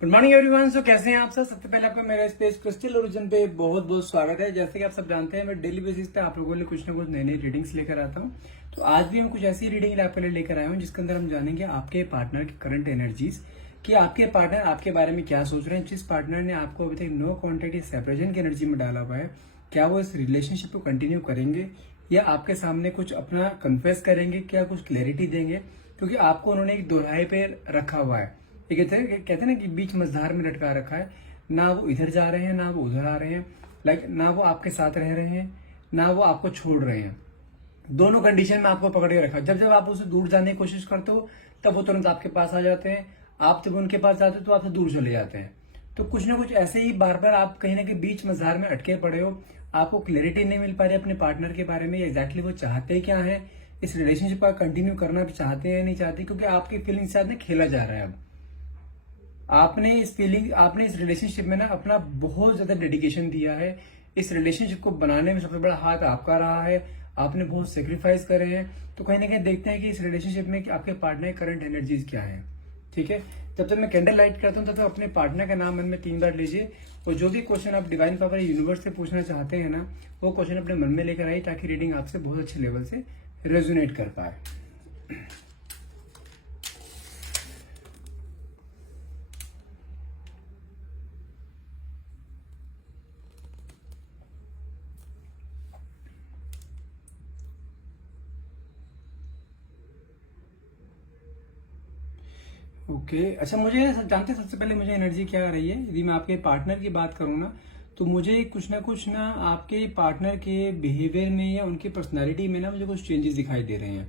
Good morning everyone. सो कैसे हैं आप सब। सबसे पहले आपका मेरा स्पेस क्रिस्टल ओरिजिन पे बहुत बहुत स्वागत है। जैसे कि आप सब जानते हैं मैं डेली बेसिस पे आप लोगों के लिए कुछ ना कुछ नई नई रीडिंग्स लेकर आता हूं। तो आज भी मैं कुछ ऐसी रीडिंग आपके लिए लेकर आया हूं जिसके अंदर हम जानेंगे आपके पार्टनर की करंट एनर्जीज, कि आपके पार्टनर आपके बारे में क्या सोच रहे हैं। जिस पार्टनर ने आपको अभी तक नो कॉन्टेक्ट सेपरेशन की एनर्जी में डाला हुआ है, क्या वो इस रिलेशनशिप को कंटिन्यू करेंगे या आपके सामने कुछ अपना कन्फेस करेंगे, क्या कुछ क्लैरिटी देंगे, क्योंकि आपको उन्होंने एक दोराहे पे रखा हुआ है। ये कहते हैं ना कि बीच मझधार में लटका रखा है। ना वो इधर जा रहे हैं ना वो उधर आ रहे हैं, लाइक ना वो आपके साथ रह रहे हैं ना वो आपको छोड़ रहे हैं। दोनों कंडीशन में आपको पकड़ के रखा। जब जब आप उससे दूर जाने की कोशिश करते हो तब वो तुरंत आपके पास आ जाते हैं। आप जब उनके पास जाते हो तो आपसे दूर चले जाते हैं। तो कुछ ना कुछ ऐसे ही बार बार आप कहीं ना कहीं बीच मझधार में अटके पड़े हो। आपको क्लैरिटी नहीं मिल पा रही अपने पार्टनर के बारे में, एग्जैक्टली वो चाहते क्या है, इस रिलेशनशिप का कंटिन्यू करना भी चाहते हैं या नहीं चाहते, क्योंकि आपकी फीलिंग्स साथ में खेला जा रहा है। अब आपने इस रिलेशनशिप में ना अपना बहुत ज्यादा डेडिकेशन दिया है। इस रिलेशनशिप को बनाने में सबसे बड़ा हाथ आपका रहा है। आपने बहुत सेक्रीफाइस करे हैं। तो कहीं ना कहीं देखते हैं कि इस रिलेशनशिप में कि आपके पार्टनर करंट एनर्जीज क्या है। ठीक है, जब तक मैं कैंडल लाइट करता हूँ तब तक अपने पार्टनर का नाम मन में 3 बार लीजिए और जो भी क्वेश्चन आप डिवाइन पावर यूनिवर्स से पूछना चाहते हैं ना, वो क्वेश्चन अपने मन में लेकर आइए ताकि रीडिंग आपसे बहुत अच्छे लेवल से रेजोनेट कर पाए। ओके अच्छा, मुझे जानते हैं सबसे पहले मुझे एनर्जी क्या आ रही है। यदि मैं आपके पार्टनर की बात करूं ना, तो मुझे कुछ ना आपके पार्टनर के बिहेवियर में या उनकी पर्सनालिटी में ना मुझे कुछ चेंजेस दिखाई दे रहे हैं।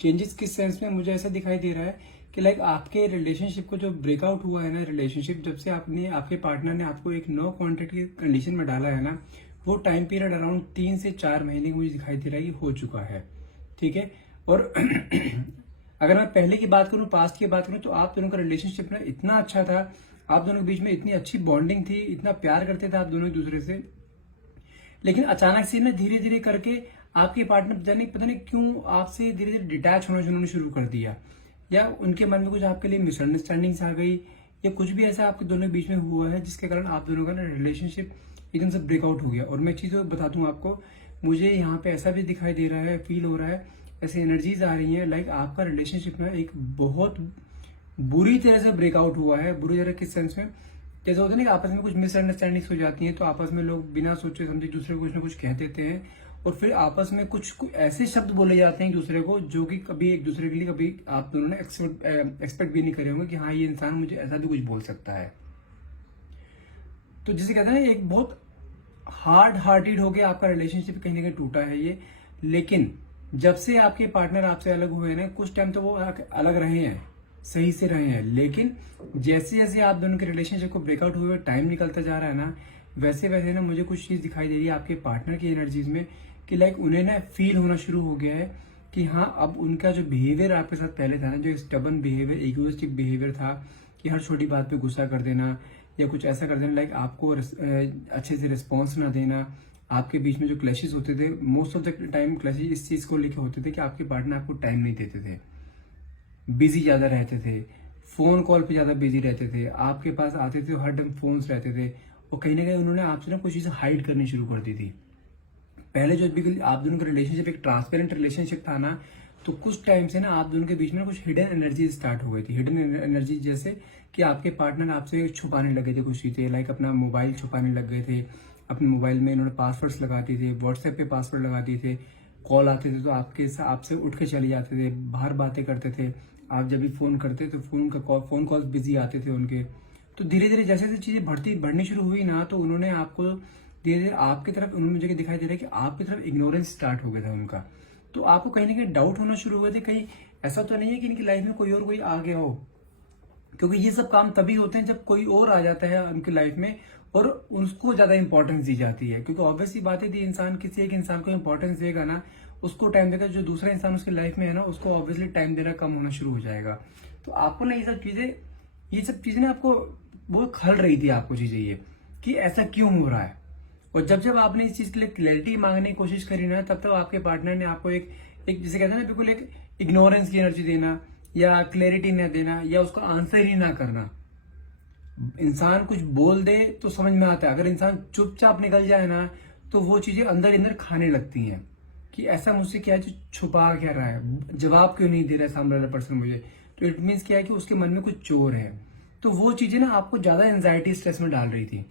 चेंजेस किस सेंस में, मुझे ऐसा दिखाई दे रहा है कि लाइक आपके रिलेशनशिप को जो ब्रेकआउट हुआ है ना, रिलेशनशिप जब से आपके पार्टनर ने आपको एक नो कॉन्टेक्ट की कंडीशन में डाला है ना, वो टाइम पीरियड अराउंड 3 से 4 महीने मुझे दिखाई दे रहा है कि हो चुका है। ठीक है, और अगर मैं पहले की बात करूं, पास्ट की बात करूं, तो आप दोनों का रिलेशनशिप ना इतना अच्छा था। आप दोनों के बीच में इतनी अच्छी बॉन्डिंग थी, इतना प्यार करते थे आप दोनों एक दूसरे से। लेकिन अचानक से ना धीरे धीरे करके आपके पार्टनर पता नहीं क्यों आपसे धीरे धीरे डिटैच होना उन्होंने शुरू कर दिया, या उनके मन में कुछ आपके लिए मिसअंडरस्टैंडिंग्स आ गई, या कुछ भी ऐसा आपके दोनों के बीच में हुआ है जिसके कारण आप दोनों का ना रिलेशनशिप एकदम से ब्रेकआउट हो गया। और मैं चीज बता दूं आपको, मुझे यहाँ पे ऐसा भी दिखाई दे रहा है, फील हो रहा है, ऐसी एनर्जीज आ रही है लाइक आपका रिलेशनशिप ना एक बहुत बुरी तरह से ब्रेकआउट हुआ है। बुरी तरह किस सेंस में, जैसे होता है ना कि आपस में कुछ मिसअंडरस्टैंडिंग्स हो जाती हैं, तो आपस में लोग बिना सोचे समझे दूसरे को कुछ ना कुछ कह देते हैं और फिर आपस में कुछ ऐसे शब्द बोले जाते हैं एक दूसरे को जो कि कभी एक दूसरे के लिए कभी आप दोनों ने एक्सपेक्ट भी नहीं करे होंगे कि हाँ ये इंसान मुझे ऐसा भी कुछ बोल सकता है। तो जिसे कहते हैं ना, एक बहुत हार्ड हार्टेड हो गया आपका रिलेशनशिप, कहीं ना कहीं टूटा है ये। लेकिन जब से आपके पार्टनर आपसे अलग हुए हैं ना, कुछ टाइम तो वो अलग रहे हैं, सही से रहे हैं, लेकिन जैसे जैसे आप दोनों के रिलेशनशिप को ब्रेकआउट हुए टाइम निकलता जा रहा है ना, वैसे वैसे ना मुझे कुछ चीज दिखाई दे रही है आपके पार्टनर की एनर्जीज में कि लाइक उन्हें ना फील होना शुरू हो गया है कि हाँ अब उनका जो बिहेवियर आपके साथ पहले था ना, जो स्टबन बिहेवियर, इगोइस्टिक बिहेवियर था कि हर छोटी बात पे गुस्सा कर देना या कुछ ऐसा कर देना, लाइक आपको अच्छे से रिस्पॉन्स ना देना। आपके बीच में जो क्लैशेस होते थे, most of the time clashes इस चीज को लेकर होते थे कि आपके पार्टनर आपको टाइम नहीं देते थे, बिजी ज्यादा रहते थे, फोन कॉल पे ज्यादा बिजी रहते थे, आपके पास आते थे हर टाइम फोन्स रहते थे, और कहीं ना कहीं उन्होंने आपसे ना कुछ चीजें हाइड करनी शुरू कर दी थी। पहले जो भी आप दोनों का रिलेशनशिप एक ट्रांसपेरेंट रिलेशनशिप था ना, तो कुछ टाइम से ना आप दोनों के बीच में कुछ हिडन एनर्जी स्टार्ट हो गई थी। हिडन एनर्जी जैसे कि आपके पार्टनर आपसे छुपाने लगे थे कुछ चीजें, लाइक अपना मोबाइल छुपाने लग गए थे। अपने मोबाइल में इन्होंने पासवर्ड्स लगाते थे, व्हाट्सएप पे पासवर्ड लगाते थे, कॉल आते थे तो आपसे उठ के चले जाते थे, बाहर बातें करते थे। आप जब भी फोन करते तो फोन कॉल्स बिजी आते थे उनके। तो धीरे धीरे जैसे जैसे चीजें बढ़नी शुरू हुई ना, तो उन्होंने आपको धीरे धीरे आपकी तरफ, उन्होंने मुझे दिखाई दे रहा है कि आपकी तरफ इग्नोरेंस स्टार्ट हो गया था उनका। तो आपको कहीं ना कहीं डाउट होना शुरू हुए थे, कहीं ऐसा तो नहीं है कि इनकी लाइफ में कोई आ गया हो, क्योंकि ये सब काम तभी होते हैं जब कोई और आ जाता है उनकी लाइफ में और उसको ज्यादा इंपॉर्टेंस दी जाती है। क्योंकि ऑब्वियसली बात है, इंसान किसी एक इंसान को इंपॉर्टेंस देगा ना, उसको टाइम देगा, जो दूसरा इंसान उसकी लाइफ में है ना, उसको ऑब्वियसली टाइम देना कम होना शुरू हो जाएगा। तो आपको ना ये सब चीजें ना आपको बहुत खल रही थी, आपको चीजें ये कि ऐसा क्यों हो रहा है। और जब जब आपने इस चीज के लिए क्लैरिटी मांगने की कोशिश करी ना, तब तक आपके पार्टनर ने आपको एक जिसे कहते हैं ना, बिल्कुल एक इग्नोरेंस की एनर्जी देना या क्लैरिटी न देना या उसका आंसर ही ना करना, इंसान कुछ बोल दे तो समझ में आता है, अगर इंसान चुपचाप निकल जाए ना तो वो चीजें अंदर अंदर खाने लगती हैं कि ऐसा मुझसे क्या है जो छुपा क्या रहा है, जवाब क्यों नहीं दे रहा है सामने वाला पर्सन मुझे। तो इट मीन्स क्या है कि उसके मन में कुछ चोर है। तो वो चीजें ना आपको ज्यादा एंजाइटी स्ट्रेस में डाल रही थी।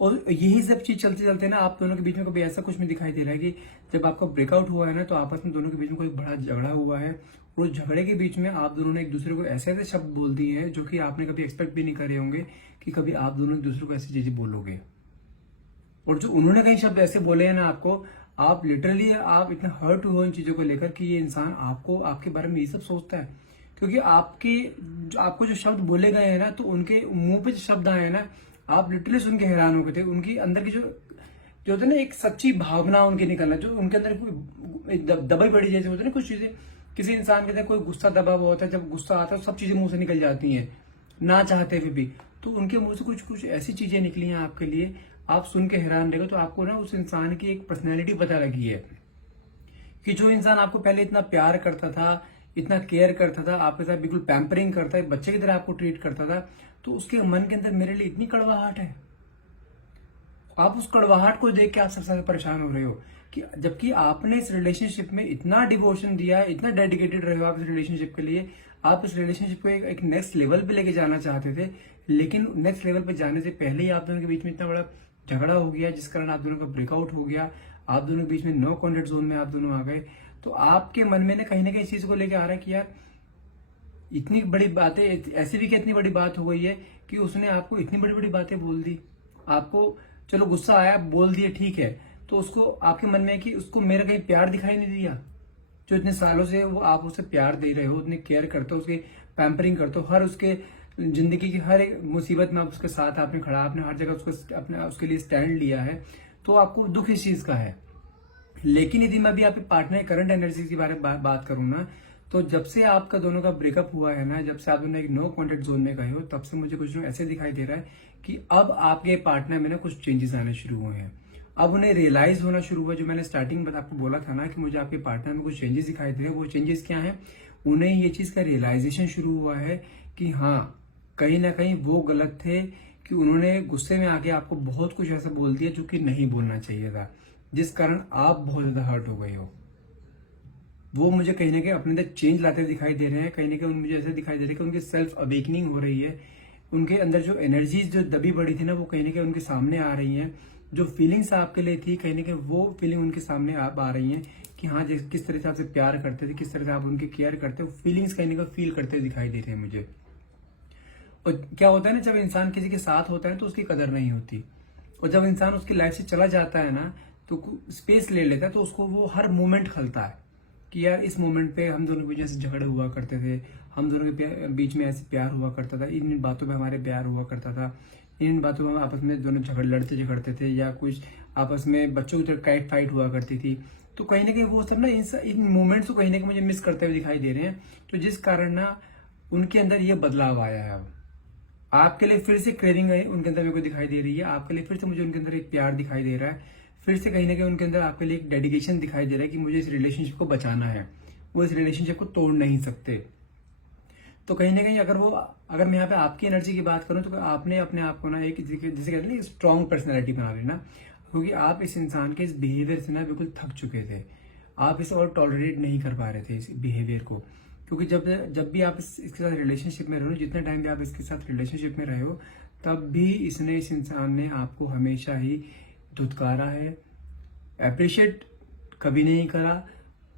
और यही सब चीज चलते चलते ना आप दोनों के बीच में कभी ऐसा कुछ में दिखाई दे रहा है कि जब आपका ब्रेकआउट हुआ है ना तो आपस में दोनों के बीच में कोई बड़ा झगड़ा हुआ है, और उस झगड़े के बीच में आप दोनों ने एक दूसरे को ऐसे ऐसे शब्द बोल दिए हैं जो कि आपने कभी एक्सपेक्ट भी नहीं करे होंगे कि कभी आप दोनों एक दूसरे को ऐसी चीजें बोलोगे। और जो उन्होंने कई शब्द ऐसे बोले हैं ना आपको, आप लिटरली आप इतना हर्ट हुए इन चीजों को लेकर कि ये इंसान आपको आपके बारे में ये सब सोचता है। क्योंकि आपको जो शब्द बोले गए हैं ना तो उनके मुंह पे जो शब्द आए हैं ना, आप लिटरली सुन के हैरान हो गए थे। उनकी अंदर की जो जो होता है ना एक सच्ची भावना उनकी निकलना, जो उनके अंदर कोई दबाई बड़ी जैसे होती है ना कुछ चीजें, किसी इंसान के अंदर कोई गुस्सा दबा हुआ होता है, जब गुस्सा आता है सब चीजें मुंह से निकल जाती हैं ना चाहते हुए भी। तो उनके मुंह से कुछ कुछ ऐसी चीजें निकली हैं आपके लिए, आप सुन के हैरान रहेगा। तो आपको ना उस इंसान की एक पर्सनैलिटी पता लगी है कि जो इंसान आपको पहले इतना प्यार करता था, इतना केयर करता था, आपके साथ बिल्कुल पैम्परिंग करता है, बच्चे की तरह आपको ट्रीट करता था, तो उसके मन के अंदर मेरे लिए इतनी कड़वाहट है। आप उस कड़वाहट को देख के आप सबसे ज्यादा परेशान हो रहे हो कि जबकि आपने इस रिलेशनशिप में इतना डिवोशन दिया है, इतना डेडिकेटेड रहे हो आप इस रिलेशनशिप के लिए, आप इस रिलेशनशिप को एक नेक्स्ट लेवल पे लेके जाना चाहते थे, लेकिन नेक्स्ट लेवल पे जाने से पहले ही आप दोनों के बीच में इतना बड़ा झगड़ा हो गया जिस कारण आप दोनों का ब्रेकआउट हो गया। आप दोनों के बीच में नो कॉन्टेक्ट जोन में आप दोनों आ गए। तो आपके मन में ना कहीं इस चीज को लेके आ रहा है कि यार इतनी बड़ी बातें, ऐसी भी क्या इतनी बड़ी बात हो गई है कि उसने आपको इतनी बड़ी बड़ी बातें बोल दी। आपको चलो गुस्सा आया, बोल दिया, ठीक है, तो उसको आपके मन में है कि उसको मेरा कहीं प्यार दिखाई नहीं दिया। जो इतने सालों से वो आप उसे प्यार दे रहे हो, उतने केयर करते हो, उसके पैम्परिंग करते हो, हर उसके जिंदगी की हर एक मुसीबत में आप उसके साथ आपने खड़ा, आपने हर जगह उसको अपने उसके लिए स्टैंड लिया है, तो आपको दुख इस चीज का है। लेकिन यदि मैं अभी आपके पार्टनर करंट एनर्जी के बारे में बात करूं ना, तो जब से आपका दोनों का ब्रेकअप हुआ है ना, जब से आप दोनों एक नो कॉन्टेक्ट जोन में गए हो, तब से मुझे कुछ ऐसे दिखाई दे रहा है कि अब आपके पार्टनर में ना कुछ चेंजेस आने शुरू हुए हैं। अब उन्हें रियलाइज होना शुरू हुआ, जो मैंने स्टार्टिंग में आपको बोला था ना कि मुझे आपके पार्टनर में कुछ चेंजेस दिखाई दे रहे हैं। वो चेंजेस क्या है, उन्हें ये चीज का रियलाइजेशन शुरू हुआ है कि हाँ कहीं ना कहीं वो गलत थे, कि उन्होंने गुस्से में आके आपको बहुत कुछ ऐसा बोल दिया जो कि नहीं बोलना चाहिए था, जिस कारण आप बहुत ज्यादा हर्ट हो गए हो। वो मुझे कहीं ना कहीं अपने अंदर चेंज लाते दिखाई दे रहे हैं। कहीं ना कहीं मुझे ऐसा दिखाई दे रहा है कि उनकी सेल्फ अवेकनिंग हो रही है। उनके अंदर जो एनर्जीज जो दबी पड़ी थी ना, वो कहीं ना कहीं उनके सामने आ रही हैं। जो फीलिंग्स आपके लिए थी, कहीं ना कहीं वो फीलिंग उनके सामने आप आ रही हैं कि हाँ किस तरह से आपसे प्यार करते थे, किस तरह से आप उनकी केयर करते हो, फीलिंग्स कहीं ना कहीं फील करते दिखाई दे रहे हैं मुझे। और क्या होता है ना, जब इंसान किसी के साथ होता है तो उसकी कदर नहीं होती, और जब इंसान उसकी लाइफ से चला जाता है ना तो स्पेस ले लेता है, तो उसको वो हर मोमेंट खलता है कि यार इस मोमेंट पे हम दोनों के बीच ऐसे झगड़े हुआ करते थे, हम दोनों के बीच में ऐसे प्यार हुआ करता था, इन बातों पे हमारे प्यार हुआ करता था, इन बातों में हम आपस में दोनों लड़ते झगड़ते थे, या कुछ आपस में बच्चों की तरह काइट फाइट हुआ करती थी। तो कहीं ना कहीं वो सब ना इन मोमेंट्स को कहीं ना कहीं मुझे मिस करते हुए दिखाई दे रहे हैं। तो जिस कारण ना उनके अंदर ये बदलाव आया है। अब आपके लिए फिर से क्रेविंग है उनके अंदर मेरे को दिखाई दे रही है, आपके लिए फिर से मुझे उनके अंदर एक प्यार दिखाई दे रहा है, फिर से कहीं ना कहीं उनके अंदर आपके लिए एक डेडिकेशन दिखाई दे रहा है कि मुझे इस रिलेशनशिप को बचाना है, वो इस रिलेशनशिप को तोड़ नहीं सकते। तो कहीं ना कहीं अगर मैं यहाँ पे आपकी एनर्जी की बात करूं तो आपने अपने आप को ना एक जिसे कहते हैं स्ट्रॉन्ग पर्सनैलिटी बना लेना, क्योंकि आप इस इंसान के इस बिहेवियर से ना बिल्कुल थक चुके थे। आप इसे और टॉलरेट नहीं कर पा रहे थे इस बिहेवियर को, क्योंकि जब भी आप इसके साथ रिलेशनशिप में रहे हो, जितने टाइम भी आप इसके साथ रिलेशनशिप में रहे हो, तब भी इस इंसान ने आपको हमेशा ही धुतकारा है, अप्रिशिएट कभी नहीं करा।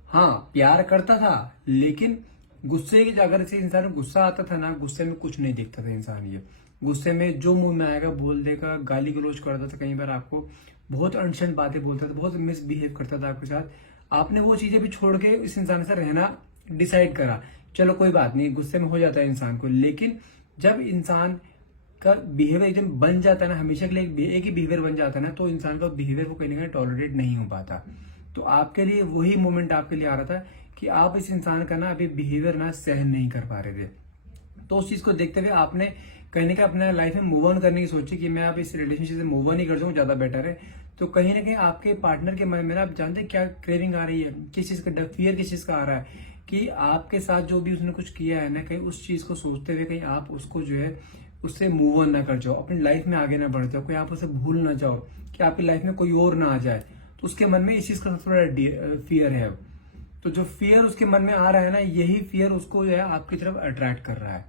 हाँ प्यार करता था, लेकिन गुस्से की अगर इसे इंसान को गुस्सा आता था ना, गुस्से में कुछ नहीं दिखता था इंसान। ये गुस्से में जो मुंह में आएगा बोल देगा, गाली गलौज करता था, कई बार आपको बहुत अनशन बातें बोलता था, बहुत मिसबिहेव करता था आपके साथ। आपने वो चीजें भी छोड़ के इस इंसान से रहना डिसाइड करा, चलो कोई बात नहीं, गुस्से में हो जाता है इंसान को, लेकिन जब इंसान का बिहेवियर एकदम बन जाता है ना, हमेशा के लिए एक ही बिहेवियर बन जाता है ना, तो इंसान का बिहेवियर को कहीं ना कहीं टॉलरेट नहीं हो पाता। तो आपके लिए वही मोमेंट आपके लिए आ रहा था कि आप इस इंसान का ना अभी बिहेवियर ना सहन नहीं कर पा रहे थे। तो उस चीज को देखते हुए आपने कहीं ना कहीं अपने लाइफ में मूव ऑन करने की सोची कि मैं अब इस रिलेशनशिप से मूव ऑन ही कर जाऊं, ज्यादा बेटर है। तो कहीं ना कहीं आपके पार्टनर के मन में ना, आप जानते हैं क्या क्रेविंग आ रही है, किस चीज का फियर किस चीज का आ रहा है, कि आपके साथ जो भी उसने कुछ किया है ना, कहीं उस चीज को सोचते हुए कहीं आप उसको जो है उससे मूव ऑन ना कर जाओ, अपनी लाइफ में आगे ना बढ़ जाओ, कोई आप उसे भूल ना जाओ कि आपकी लाइफ में कोई और ना आ जाए, तो उसके मन में इस चीज का सबसे बड़ा फियर है। तो जो फियर उसके मन में आ रहा है ना, यही फियर उसको जो है आपकी तरफ अट्रैक्ट कर रहा है।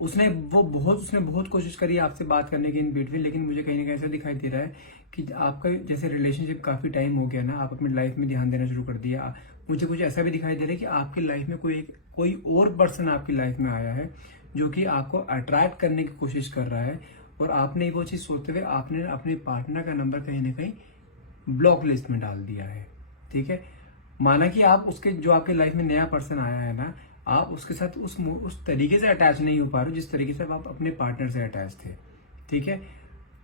उसने बहुत कोशिश करी आपसे बात करने की इन बिटवीन, लेकिन मुझे कहीं ना कहीं ऐसा दिखाई दे रहा है कि आपका जैसे रिलेशनशिप काफी टाइम हो गया ना, आप अपनी लाइफ में ध्यान देना शुरू कर दिया। मुझे कुछ ऐसा भी दिखाई दे रहा है कि आपकी लाइफ में कोई और पर्सन आपकी लाइफ में आया है जो कि आपको अट्रैक्ट करने की कोशिश कर रहा है, और आपने वो चीज सोचते हुए आपने अपने पार्टनर का नंबर कहीं ना कहीं ब्लॉक लिस्ट में डाल दिया है। ठीक है, माना कि आप उसके जो आपके लाइफ में नया पर्सन आया है ना, आप उसके साथ उस तरीके से अटैच नहीं हो पा रहे हो जिस तरीके से आप अपने पार्टनर से अटैच थे। ठीक है,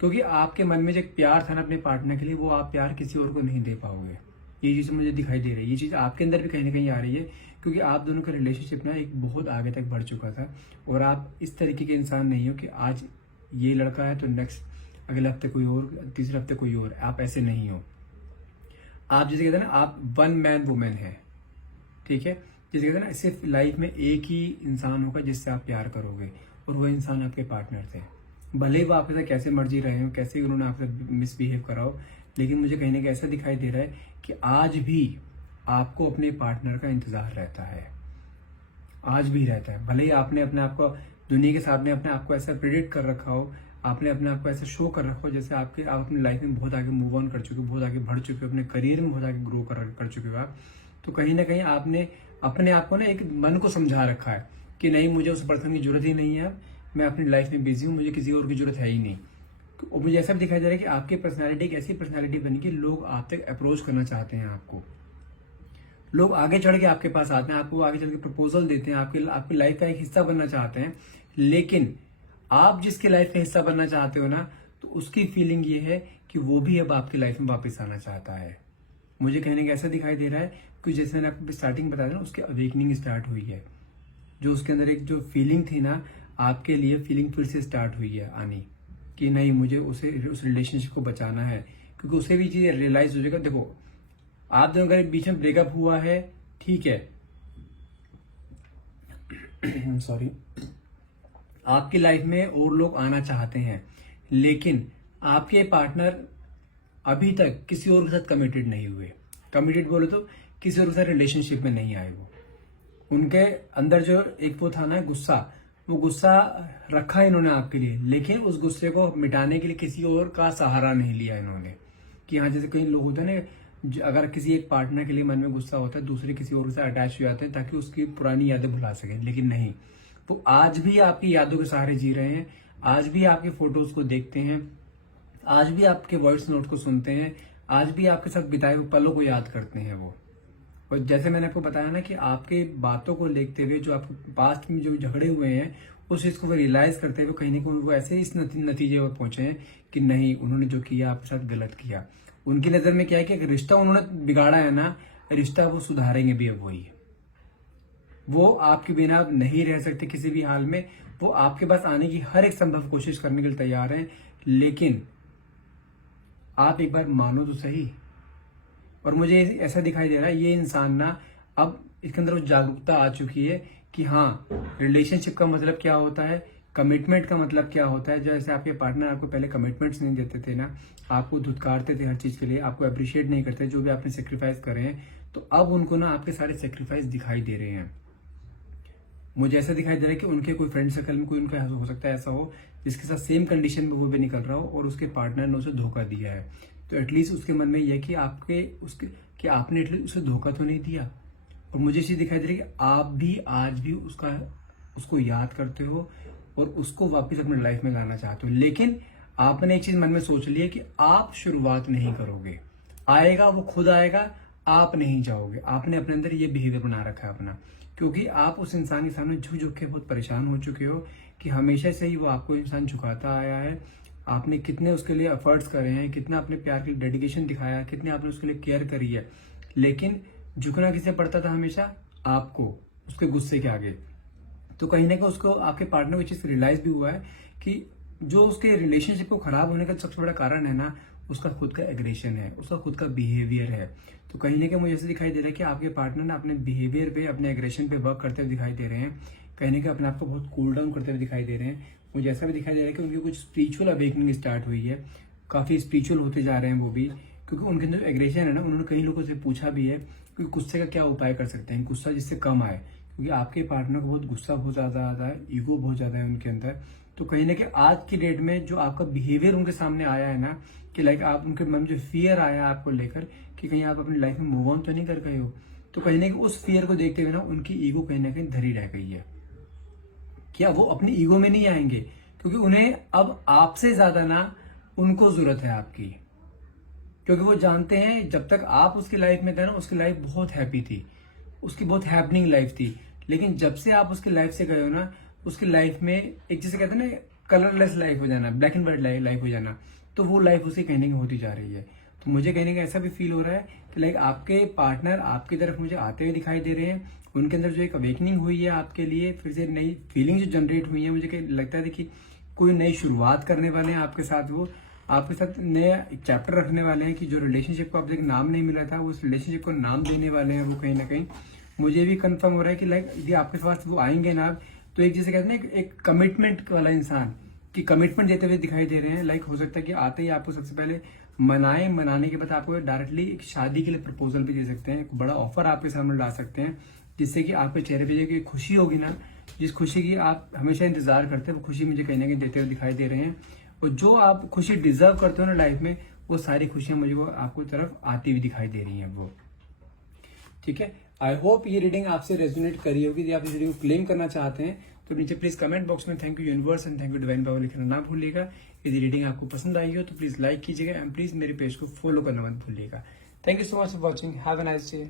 क्योंकि आपके मन में जो एक प्यार था ना अपने पार्टनर के लिए, वो आप प्यार किसी और को नहीं दे पाओगे। ये चीज मुझे दिखाई दे रही है, ये चीज आपके अंदर भी कहीं ना कहीं आ रही है, क्योंकि आप दोनों का रिलेशनशिप ना एक बहुत आगे तक बढ़ चुका था, और आप इस तरीके के इंसान नहीं हो कि आज ये लड़का है तो नेक्स्ट अगले हफ्ते कोई और, तीसरे हफ्ते कोई और। आप ऐसे नहीं हो। आप जैसे कहते हैं ना, आप वन मैन वुमेन है। ठीक है, जैसे कहते हैं ना, सिर्फ लाइफ में एक ही इंसान होगा जिससे आप प्यार करोगे, और वो इंसान आपके पार्टनर थे। भले ही वो आपके साथ कैसे मर्जी रहे हो, कैसे उन्होंने आपके साथ मिसबिहेव करा हो, लेकिन मुझे कहीं ना कहीं ऐसा दिखाई दे रहा है कि आज भी आपको अपने पार्टनर का इंतजार रहता है। आज भी रहता है। भले ही आपने अपने आप को दुनिया के सामने अपने आप को ऐसा प्रेडिक्ट कर रखा हो, आपने अपने आप को ऐसा शो कर रखा हो जैसे आप अपनी लाइफ में बहुत आगे मूव ऑन कर चुके हो, बहुत आगे बढ़ चुके हो, अपने करियर में बहुत आगे ग्रो कर चुके हो आप, तो कहीं ना कहीं आपने अपने आप को ना एक मन को समझा रखा है कि नहीं, मुझे उस पर्सन की जरूरत ही नहीं है, मैं अपनी लाइफ में बिजी हूँ, मुझे किसी और की जरूरत है ही नहीं। और मुझे ऐसा भी दिखाई दे रहा है कि आपकी पर्सनैलिटी एक ऐसी पर्सनैलिटी बनी कि लोग आप तक अप्रोच करना चाहते हैं आपको, लोग आगे चढ़ के आपके पास आते हैं, आपको आगे चल के प्रपोजल देते हैं, आपकी लाइफ का एक हिस्सा बनना चाहते हैं। लेकिन आप जिसके लाइफ का हिस्सा बनना चाहते हो ना, तो उसकी फीलिंग ये है कि वो भी अब आपकी लाइफ में वापस आना चाहता है। मुझे कहने का ऐसा दिखाई दे रहा है कि जैसे मैंने आपको स्टार्टिंग बताया ना, उसकी अवेकनिंग स्टार्ट हुई है, जो उसके अंदर एक जो फीलिंग थी ना आपके लिए, फीलिंग फिर से स्टार्ट हुई है आनी, कि नहीं, मुझे उस रिलेशनशिप को बचाना है, क्योंकि उसे भी चीज रियलाइज हो जाएगा। देखो, आप दोनों के बीच में ब्रेकअप हुआ है, ठीक है, सॉरी, आपकी लाइफ में और लोग आना चाहते हैं, लेकिन आपके पार्टनर अभी तक किसी और के साथ कमिटेड नहीं हुए। कमिटेड बोले तो किसी और के साथ रिलेशनशिप में नहीं आए। वो उनके अंदर जो एक वो था ना गुस्सा, वो गुस्सा रखा इन्होंने आपके लिए, लेकिन उस गुस्से को मिटाने के लिए किसी और का सहारा नहीं लिया इन्होंने। कि हाँ, जैसे कई लोग होते हैं ना, अगर किसी एक पार्टनर के लिए मन में गुस्सा होता है, दूसरे किसी और से अटैच हो जाते हैं ताकि उसकी पुरानी यादें भुला सके, लेकिन नहीं, वो आज भी आपकी यादों के सहारे जी रहे हैं, आज भी आपके फोटोज को देखते हैं, आज भी आपके वॉइस नोट को सुनते हैं, आज भी आपके साथ बिताए हुए पलों को याद करते हैं वो। और जैसे मैंने आपको बताया ना कि आपके बातों को देखते हुए जो आपके पास्ट में जो झगड़े हुए हैं, उस चीज को वो रियलाइज करते हुए कहीं ना कहीं वो ऐसे इस नतीजे पर पहुंचे हैं कि नहीं, उन्होंने जो किया आपके साथ गलत किया। उनकी नजर में क्या है कि एक रिश्ता उन्होंने बिगाड़ा है ना, रिश्ता वो सुधारेंगे भी अब वही। वो आपके बिना अब नहीं रह सकते किसी भी हाल में। वो आपके पास आने की हर एक संभव कोशिश करने के लिए तैयार हैं, लेकिन आप एक बार मानो तो सही। और मुझे ऐसा दिखाई दे रहा है, ये इंसान ना अब इसके अंदर वो जागरूकता आ चुकी है कि हाँ, रिलेशनशिप का मतलब क्या होता है, कमिटमेंट का मतलब क्या होता है। जैसे आपके पार्टनर आपको पहले कमिटमेंट्स नहीं देते थे ना, आपको धुतकारते थे हर चीज के लिए, आपको अप्रिशिएट नहीं करते जो भी आपने सेक्रीफाइस करे हैं, तो अब उनको ना आपके सारे सेक्रीफाइस दिखाई दे रहे हैं। मुझे ऐसा दिखाई दे रहा है कि उनके कोई फ्रेंड सर्कल में कोई उनका हो सकता है ऐसा हो जिसके साथ सेम कंडीशन में वो भी निकल रहा हो और उसके पार्टनर ने उसे धोखा दिया है, तो एटलीस्ट उसके मन में यह कि आपने एटलीस्ट उसे धोखा तो नहीं दिया। और मुझे चीज दिखाई दे रही है कि आप भी आज भी उसको याद करते हो और उसको वापस अपनी लाइफ में लाना चाहते हो, लेकिन आपने एक चीज मन में सोच ली है कि आप शुरुआत नहीं करोगे, आएगा वो खुद आएगा, आप नहीं जाओगे। आपने अपने अंदर ये बिहेवियर बना रखा है अपना, क्योंकि आप उस इंसान के सामने झुक झुक के बहुत परेशान हो चुके हो कि हमेशा से ही वो आपको इंसान झुकाता आया है। आपने कितने उसके लिए एफर्ट्स करे हैं, कितना अपने प्यार की डेडिकेशन दिखाया है, कितने आपने उसके लिए केयर करी है, लेकिन झुकना किसे पड़ता था हमेशा, आपको, उसके गुस्से के आगे। तो कहीं ना कहीं उसको आपके पार्टनर को चीज रियलाइज भी हुआ है कि जो उसके रिलेशनशिप को खराब होने का सबसे बड़ा कारण है ना, उसका खुद का एग्रेशन है, उसका खुद का बिहेवियर है। तो कहीं ना कहीं मुझे ऐसे दिखाई दे रहा है कि आपके पार्टनर ना अपने बिहेवियर पे, अपने एग्रेशन पे वर्क करते हुए दिखाई दे रहे हैं, कहीं ना कहीं अपने आप को बहुत कूल डाउन करते हुए दिखाई दे रहे हैं। मुझे ऐसा भी दिखाई दे रहा है कि उनकी कुछ स्पिरिचुअल अवेकनिंग स्टार्ट हुई है, काफी स्पिरिचुअल होते जा रहे हैं वो भी, क्योंकि उनके अंदर एग्रेशन है ना। उन्होंने कई लोगों से पूछा भी है कि गुस्से का क्या उपाय कर सकते हैं, गुस्सा जिससे कम आए, क्योंकि आपके पार्टनर को बहुत गुस्सा बहुत ज्यादा आता है, ईगो बहुत ज्यादा है उनके अंदर। तो कहीं ना कहीं आज की डेट में जो आपका बिहेवियर उनके सामने आया है ना, कि लाइक आप उनके मन में जो फियर आया आपको लेकर कि कहीं आप अपनी लाइफ में मूव ऑन तो नहीं कर गए हो, तो कहीं ना कहीं उस फियर को देखते हुए ना उनकी ईगो कहीं ना कहीं धरी रह गई है। क्या वो अपनी ईगो में नहीं आएंगे, क्योंकि उन्हें अब आपसे ज्यादा ना उनको जरूरत है आपकी, क्योंकि वो जानते हैं जब तक आप उसकी लाइफ में थे ना, उसकी लाइफ बहुत हैप्पी थी, उसकी बहुत हैपनिंग लाइफ थी। लेकिन जब से आप उसकी लाइफ से गए हो ना, उसकी लाइफ में एक जैसे कहते हैं ना कलरलेस लाइफ हो जाना, ब्लैक एंड व्हाइट लाइफ हो जाना, तो वो लाइफ उसे कहने की होती जा रही है। तो मुझे कहने का ऐसा भी फील हो रहा है कि लाइक आपके पार्टनर आपकी तरफ मुझे आते हुए दिखाई दे रहे हैं, उनके अंदर जो एक अवेकनिंग हुई है आपके लिए, फिर से नई फीलिंग जो जनरेट हुई है, मुझे लगता है कि कोई नई शुरुआत करने वाले हैं आपके साथ, वो आपके साथ नया एक चैप्टर रखने वाले हैं कि जो रिलेशनशिप को अब तक नाम नहीं मिला था, वो उस रिलेशनशिप को नाम देने वाले हैं वो कहीं ना कहीं। मुझे भी कंफर्म हो रहा है कि लाइक यदि आपके पास वो आएंगे ना, तो एक जैसे कहते हैं एक कमिटमेंट वाला इंसान कि कमिटमेंट देते हुए दिखाई दे रहे हैं। लाइक हो सकता है कि आते ही आपको सबसे पहले मनाए, मनाने के बाद आपको डायरेक्टली एक शादी के लिए प्रपोजल भी दे सकते हैं, एक बड़ा ऑफर आपके सामने ला सकते हैं, जिससे कि आपके चेहरे पे जो खुशी होगी ना, जिस खुशी की आप हमेशा इंतजार करते हैं, वो खुशी मुझे कहीं ना कहीं देते हुए दिखाई दे रहे हैं। और जो आप खुशी डिजर्व करते हो ना लाइफ में, वो सारी खुशियां मुझे वो आपको तरफ आती हुई दिखाई दे रही हैं वो। ठीक है, आई होप ये रीडिंग आपसे रेजोनेट करी होगी। यदि आप इस रीडिंग को क्लेम करना चाहते हैं तो नीचे प्लीज कमेंट बॉक्स में thank you universe and thank you divine power लिखना ना भूलिएगा। यदि रीडिंग आपको पसंद आई हो तो प्लीज लाइक कीजिएगा एंड प्लीज मेरे पेज को फॉलो करना मत भूलिएगा। Thank you so much for watching, have a nice day.